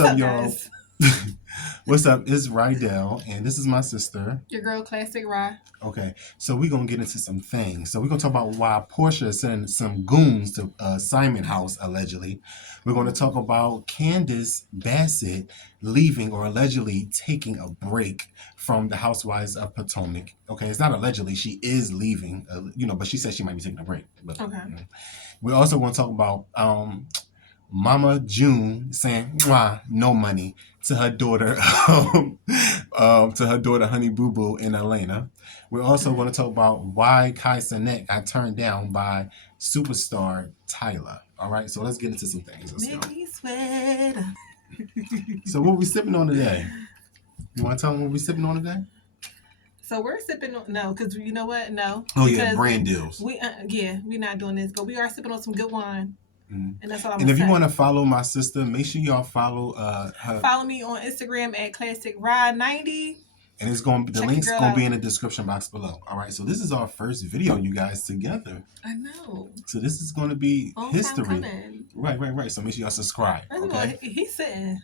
What's up, y'all? What's up? It's Rydell, and this is my sister. Your girl, Classic Rye. Okay, so we're going to get into some things. So we're going to talk about why Porsha is sending some goons to Simon house, allegedly. We're going to talk about Candiace Bassett leaving or allegedly taking a break from the Housewives of Potomac. Okay, it's not allegedly. She is leaving, but she said she might be taking a break. But, Okay. We also want to talk about Mama June saying no money to her daughter, Honey Boo Boo and Elena. We're also going to talk about why Cenat got turned down by superstar Tyla. All right, so let's get into some things. Let's Make me sweat. So what we sipping on today? You want to tell them what we sipping on today? So we're sipping on because you know what? No. Oh yeah, brand deals. We're not doing this, but we are sipping on some good wine. Mm-hmm. And that's all I'm And if you want to follow my sister, make sure y'all follow her. Follow me on Instagram at ClassicRide90. And it's going to the link's going to be in the description box below. All right. So this is our first video, you guys, together. I know. So this is going to be history. Right. So make sure y'all subscribe. Okay. He's sitting.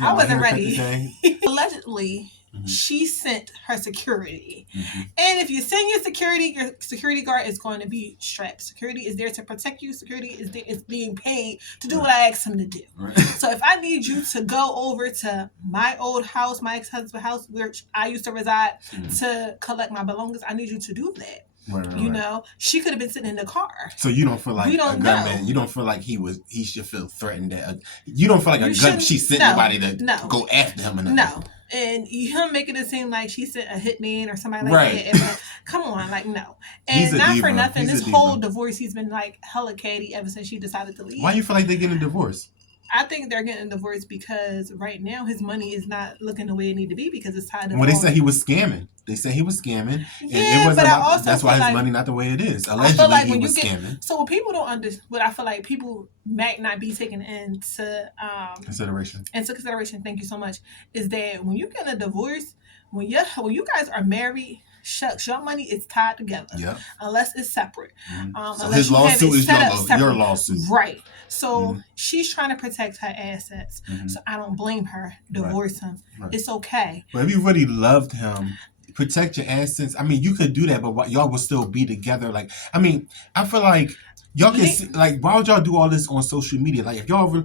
I wasn't ready. Allegedly, she sent her security. Mm-hmm. And if you send your security guard is going to be strapped. Security is there to protect you. Security is being paid to do what I asked him to do. Right. So if I need you to go over to my old house, my ex-husband's house, which I used to reside, to collect my belongings, I need you to do that. Right. You know, she could have been sitting in the car. So you don't feel like a gunman. You don't feel like he should feel threatened. You don't feel like a gun. She sent nobody to go after him. No. And him making it seem like she sent a hitman or somebody like that. Come on, no. And not for nothing, this whole divorce, he's been hella catty ever since she decided to leave. Why you feel like they're getting a divorce? I think they're getting divorced because right now his money is not looking the way it need to be because it's tied up. Well, they said he was scamming. And yeah, it wasn't. But I also that's why his money not the way it is. Allegedly, he was scamming. So what people don't understand, what I feel like people might not be taking into consideration. Thank you so much. Is that when you get a divorce, when you guys are married. Shucks, your money is tied together unless it's separate. So his lawsuit is your lawsuit. Right. So she's trying to protect her assets. So I don't blame her. Divorce him. Right. It's okay. But if you really loved him, protect your assets. I mean, you could do that, but y'all will still be together. I feel like y'all can see, why would y'all do all this on social media? If y'all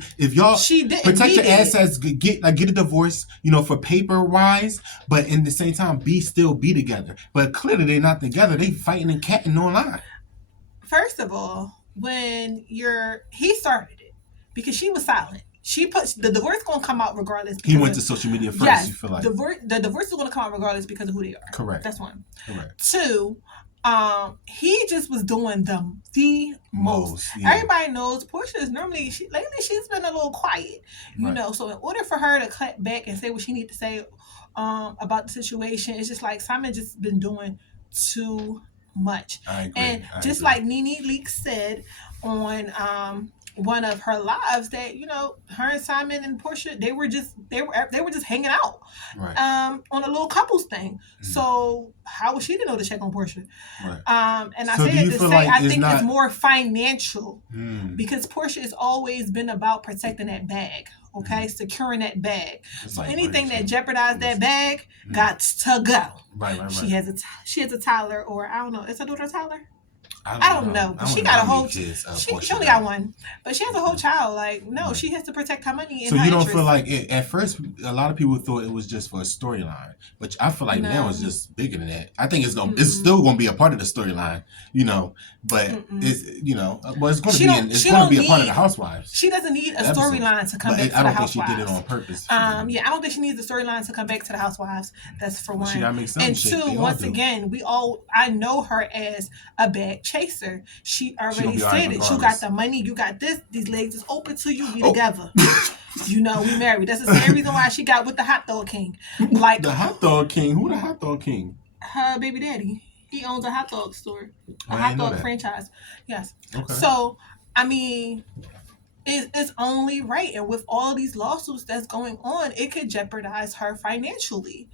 protect your assets, get a divorce, for paper wise, but in the same time still be together. But clearly they're not together. They fighting and catting online. First of all, he started it because she was silent. She put the divorce going to come out regardless. He went to social media first. Yes, you feel like the divorce is going to come out regardless because of who they are. Correct. That's one. Correct. Two. He just was doing the most. Yeah. Everybody knows Porsha is normally lately she's been a little quiet, you know. So in order for her to cut back and say what she needs to say about the situation, it's just Simon just been doing too much. I agree. And just like Nene Leakes said on one of her lives that her and Simon and Porsha they were just hanging out on a little couples thing. So how was she to know to check on Porsha? Right. And I say it to say I think it's more financial because Porsha has always been about protecting that bag. Okay, securing that bag. So anything that jeopardized that bag got to go. Right. She has a Tyler, or I don't know. Is her daughter Tyler? I don't know. She got a whole. She only got one, but she has a whole child. She has to protect her money. So you don't feel like it, at first a lot of people thought it was just for a storyline, but I feel like now it's just bigger than that. I think it's still gonna be a part of the storyline, But it's it's gonna be a part of the Housewives. She doesn't need a storyline to come back to the Housewives. I don't think she did it on purpose. I don't think she needs a storyline to come back to the Housewives. That's for one. She gotta make some and shit. Two, once again, I know her as a bag chaser. She already said it. You got the money. You got this. These legs is open to you. We together. We married. That's the same reason why she got with the hot dog king. The hot dog king. Who the hot dog king? Her baby daddy. He owns a hot dog store, a hot dog franchise. Yes. Okay. So it's only right, and with all these lawsuits that's going on, it could jeopardize her financially.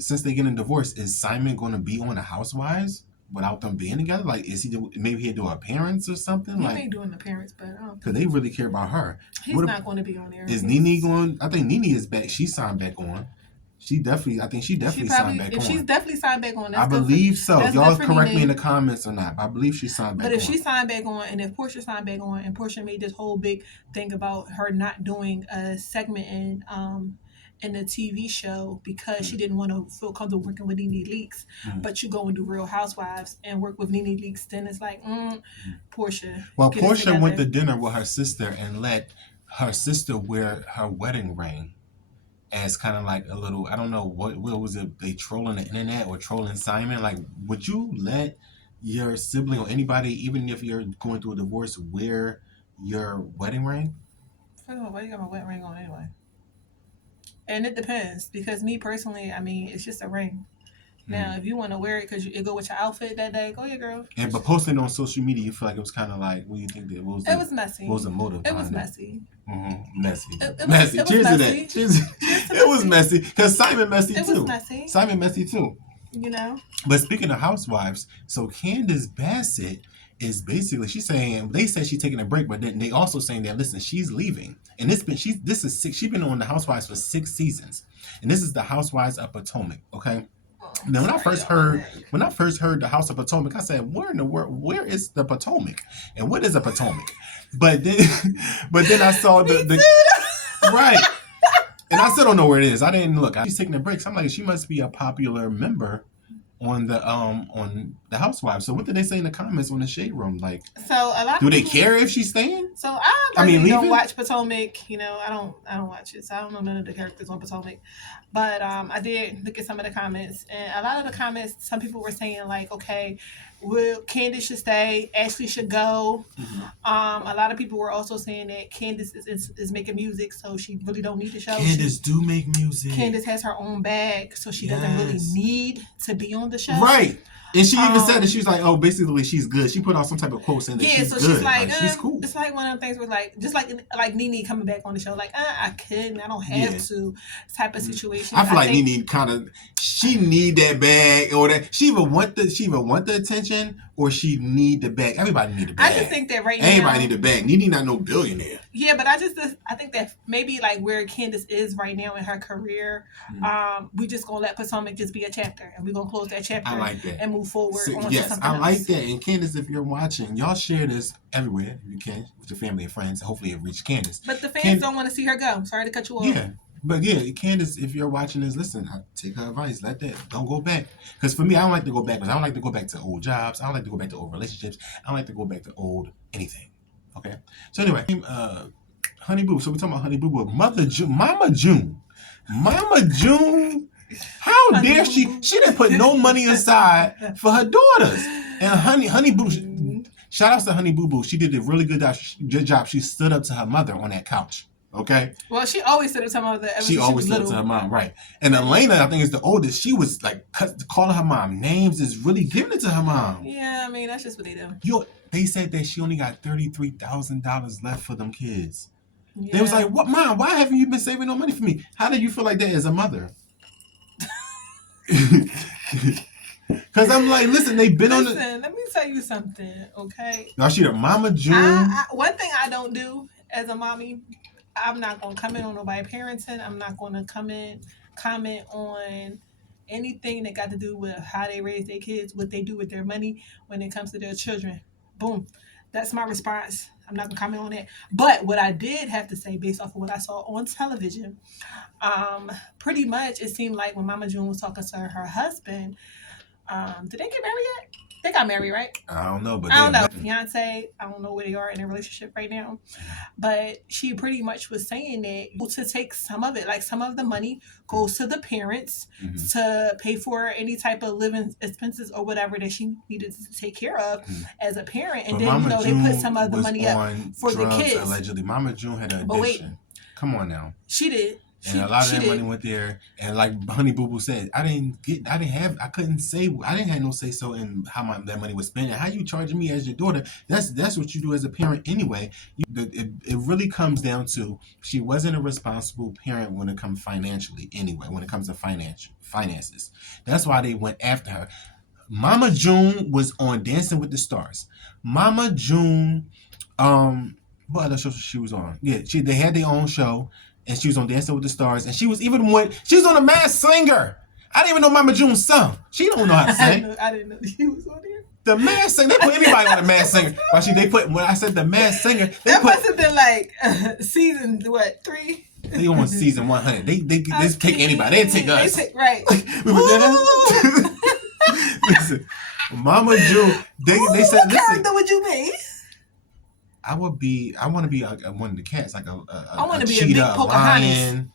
Since they're getting divorced, is Simon going to be on the Housewives? without them being together? Like, is he maybe he'll do a appearance or something? He like, ain't doing appearance, but because they really care about her. He's not going to be on there. Is Nene going? I think Nene is back. She signed back on. She definitely signed back on. If she's definitely signed back on, that's I believe so. Y'all correct me in the Nene. comments or not. I believe she signed back on. But if she signed back on, and if Porsha signed back on, and Porsha made this whole big thing about her not doing a segment in the TV show because she didn't want to feel comfortable working with Nene Leakes, but you go and do Real Housewives and work with Nene Leakes, then it's like, Porsha. Well, Porsha went to dinner with her sister and let her sister wear her wedding ring as kind of like a little, I don't know, what was it, they trolling the internet or trolling Simon? Like, would you let your sibling or anybody, even if you're going through a divorce, wear your wedding ring? First of all, why you got my wedding ring on anyway? And it depends, because me personally, I mean, it's just a ring. Now, if you want to wear it because it go with your outfit that day, go ahead, girl. But posting on social media, you feel like it was kind of like, what do you think that was? It was messy. What was the motive? It was messy. Messy. Messy. Cheers to that. Cheers. It was messy because Simon messy too. It was messy. Simon messy too. You know. But speaking of housewives, so Candiace Bassett is basically, she's saying, they said she's taking a break, but then they also saying that, listen, she's leaving, and she's been on the Housewives for 6 seasons, and this is the Housewives of Potomac. Okay. Now, when I first heard the House of Potomac, I said, "Where in the world? Where is the Potomac? And what is a Potomac?" But then I saw the right, and I still don't know where it is. I didn't look. She's taking a break. So I'm like, she must be a popular member on the Housewives. So what did they say in the comments on the Shade Room? Like, so a lot. Do they care if she's staying? So I don't watch Potomac. You know, I don't watch it. So I don't know none of the characters on Potomac. But I did look at some of the comments, and a lot of the comments, some people were saying like, okay, well, Candiace should stay, Ashley should go. A lot of people were also saying that Candiace is making music, so she really don't need the show. Candiace do make music. Candiace has her own bag, so she doesn't really need to be on the show. Right. And she even said that she was like, oh, basically she's good. She put out some type of quote saying that she's good. She's like, she's cool. It's like one of them things where like, just like Nene coming back on the show, like, I couldn't, I don't have to, type of situation. I feel like Nene kind of, she need that bag or that she even want the attention or she need the bag. Everybody need the bag. I just think that right now everybody need the bag. Nene not no billionaire. Yeah, but I think that maybe like where Candiace is right now in her career, we just gonna let Potomac just be a chapter, and we're gonna close that chapter. I like that. And move forward. Yes, I like that. And Candiace, if you're watching, y'all share this everywhere if you can with your family and friends. Hopefully, it reaches Candiace. But the fans don't want to see her go. Sorry to cut you off. Yeah. But yeah, Candiace, if you're watching this, listen, take her advice. Don't go back. Because for me, I don't like to go back. I don't like to go back to old jobs. I don't like to go back to old relationships. I don't like to go back to old anything. Okay. So anyway, Honey Boo. So we're talking about Honey Boo Boo. Mama June. How dare she? She didn't put no money aside for her daughters. And Honey Boo. Shout outs to Honey Boo Boo. She did a really good job. She stood up to her mother on that couch. Okay. Well, she always stood up to her mother. She always stood up to her mom, right? And Elena, I think, is the oldest. She was like calling her mom names, is really giving it to her mom. Yeah, I mean that's just what they do. They said that she only got $33,000 left for them kids. Yeah. They was like, "What, Mom? Why haven't you been saving no money for me?" How do you feel like that as a mother? Because I'm like, listen, they've been on the... Listen, let me tell you something, okay? Rashida, Mama June... one thing I don't do as a mommy, I'm not going to comment on nobody parenting. I'm not going to comment on anything that got to do with how they raise their kids, what they do with their money when it comes to their children. Boom. That's my response. I'm not going to comment on that. But what I did have to say, based off of what I saw on television, pretty much it seemed like when Mama June was talking to her husband, did they get married yet? They got married, right? I don't know, but I don't know. Fiance, I don't know where they are in their relationship right now. But she pretty much was saying that to take some of it, like some of the money goes to the parents to pay for any type of living expenses or whatever that she needed to take care of as a parent. And then, they put some of the money up for the kids. Allegedly. Mama June had an addiction. Wait, come on now. She did. And a lot of that money went there. And like Honey Boo Boo said, I didn't have no say so in how that money was spent. And how you charging me as your daughter? That's what you do as a parent anyway. It really comes down to she wasn't a responsible parent when it comes financially anyway, when it comes to finances. That's why they went after her. Mama June was on Dancing with the Stars. Mama June, what other show she was on? Yeah, they had their own show, and she was on Dancing with the Stars, and she was on The Masked Singer. I didn't even know Mama June sung. She don't know how to sing. I didn't know she was on there. The Masked Singer. They put anybody on The Masked Singer. When I said The Masked Singer, must have been like season 3. They on season 100. They just take anybody. They take us. Right. We were there. Listen, Mama June. They said, what character would you be? I want to be one of the cats, like I want to be cheetah, a big Pocahontas. lion.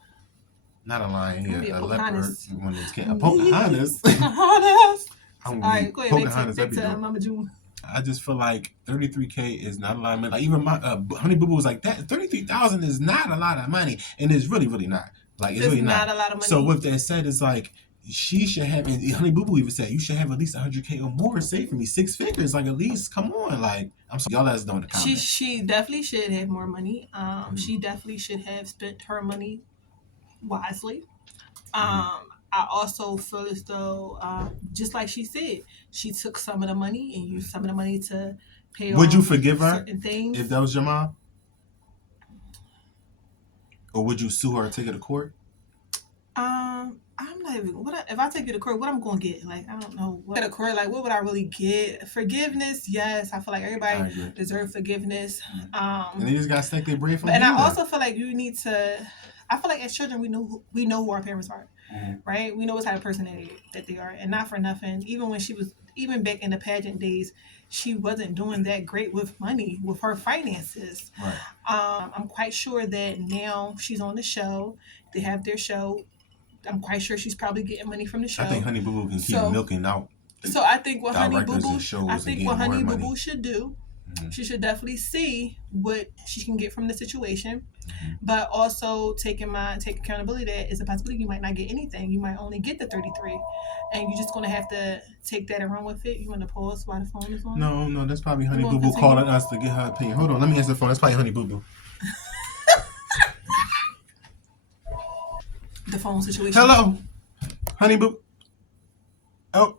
Not a lion, yeah, a leopard. One of those cats. A Pocahontas. Pocahontas. All right, go ahead. Pocahontas. Back to Mama June. I just feel like $33K is not a lot of money. Like even my Honey Boo Boo was like that. $33,000 is not a lot of money, and it's really, really not. Like it's really not a lot of money. So with that said, it's like she should have. And Honey Boo Boo even said you should have at least $100K or more saved for me. 6 figures, like at least. Come on, like I'm sorry, y'all let us know in the comments. She definitely should have more money. She definitely should have spent her money wisely. I also feel as though, just like she said, she took some of the money and used some of the money to pay off. Would you forgive her certain things if that was your mom? Or would you sue her and take her to court? I'm not even. If I take you to court, what I'm going to get? Like, I don't know. What to court? Like, what would I really get? Forgiveness? Yes, I feel like everybody deserves forgiveness. And they just got to stick their brain from. And I also feel like you need to. I feel like as children, we know who our parents are, right? We know what type of person that they are, and not for nothing. Even back in the pageant days, she wasn't doing that great with money, with her finances. Right. I'm quite sure that now she's on the show. They have their show. I'm quite sure she's probably getting money from the show. I think Honey Boo Boo can keep milking out. So I think what Honey Boo Boo should do, she should definitely see what she can get from the situation, but also take accountability that it's a possibility you might not get anything. You might only get the 33, and you're just gonna have to take that and run with it. You want to pause while the phone is on? No, that's probably Honey Boo Boo calling us to get her opinion. Hold on, let me answer the phone. That's probably Honey Boo Boo. The phone situation. Hello, Honey Boo. Oh.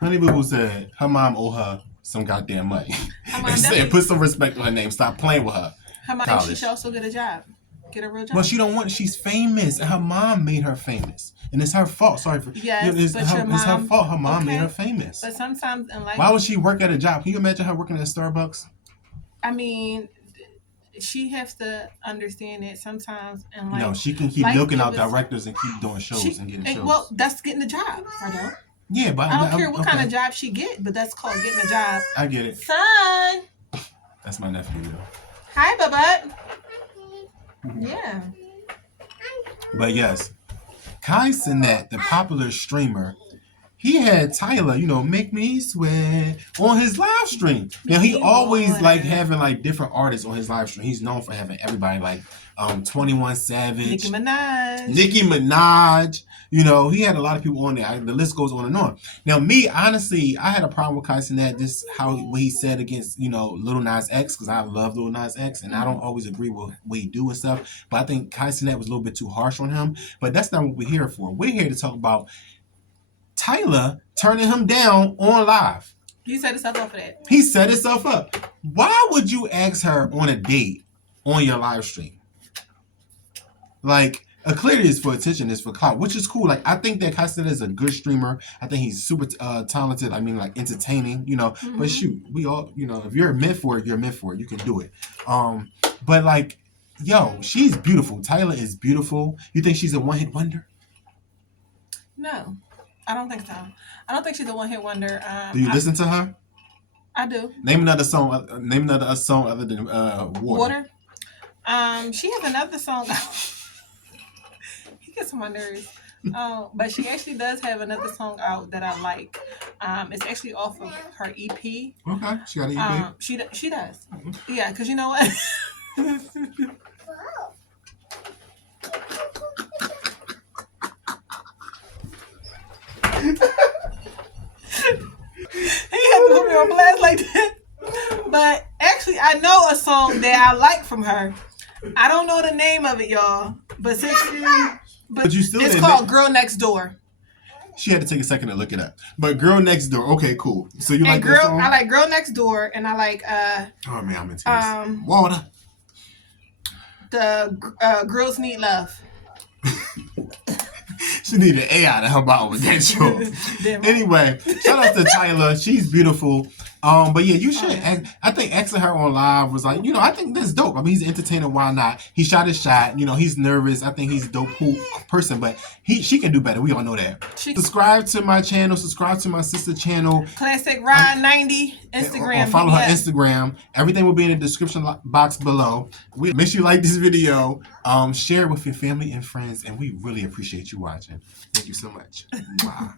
Honey Boo Boo said her mom owe her some goddamn money. And said put some respect on her name. Stop playing with her. Her mom, she should also get a job. Get a real job. Well, she's famous. And her mom made her famous. And it's her fault. Sorry for it's her fault. Her mom made her famous. But sometimes in life, why would she work at a job? Can you imagine her working at Starbucks? I mean, she has to understand that sometimes in life. No, she can keep milking out directors and keep doing shows and getting shows. Well, that's getting a job. Yeah, but I don't care what kind of job she get, but that's called getting a job. I get it. Son. That's my nephew, though. Hi, Bubba. Yeah. But yes, Kai Cenat, the popular streamer, he had Tyla, make me sweat on his live stream. Now he always having different artists on his live stream. He's known for having everybody 21 Savage, Nicki Minaj. He had a lot of people on there. The list goes on and on. Now, me, honestly, I had a problem with Kai Cenat, just what he said against, Lil Nas X, because I love Lil Nas X, and I don't always agree with what he do and stuff. But I think Kai Cenat was a little bit too harsh on him. But that's not what we're here for. We're here to talk about Tyla turning him down on live. He set himself up for that. He set himself up. Why would you ask her on a date on your live stream? Clearly it's for attention, it's for clout, which is cool. I think that Kai Cenat is a good streamer. I think he's super talented. I mean, entertaining, But shoot, we all, if you're meant for it, you're meant for it. You can do it. But she's beautiful. Tyla is beautiful. You think she's a one-hit wonder? No, I don't think so. I don't think she's a one-hit wonder. Do you listen to her? I do. Name another song. Name another song other than Water. She has another song. He gets on my nerves. But she actually does have another song out that I like. It's actually off of her EP. Okay, she got an EP. She does. Yeah, because you know what? He had to put me on blast like that. But actually, I know a song that I like from her. I don't know the name of it, y'all. But it's called Girl Next Door. She had to take a second to look it up. But Girl Next Door, okay, cool. So you and like that song? I like Girl Next Door, and I like oh man, I'm into this. Water. The Girls Need Love. She needed AI to help out with that show. Anyway, shout out to Tyla. She's beautiful. But yeah, you should. I think asking her on live was like, I think that's dope. I mean, he's an entertainer. Why not? He shot his shot. He's nervous. I think he's a dope, cool person. But she can do better. We all know that. Subscribe to my channel. Subscribe to my sister channel. Classic Ride 90 Instagram. Or follow her Instagram. Everything will be in the description box below. Make sure you like this video. Share it with your family and friends. And we really appreciate you watching. Thank you so much. Wow.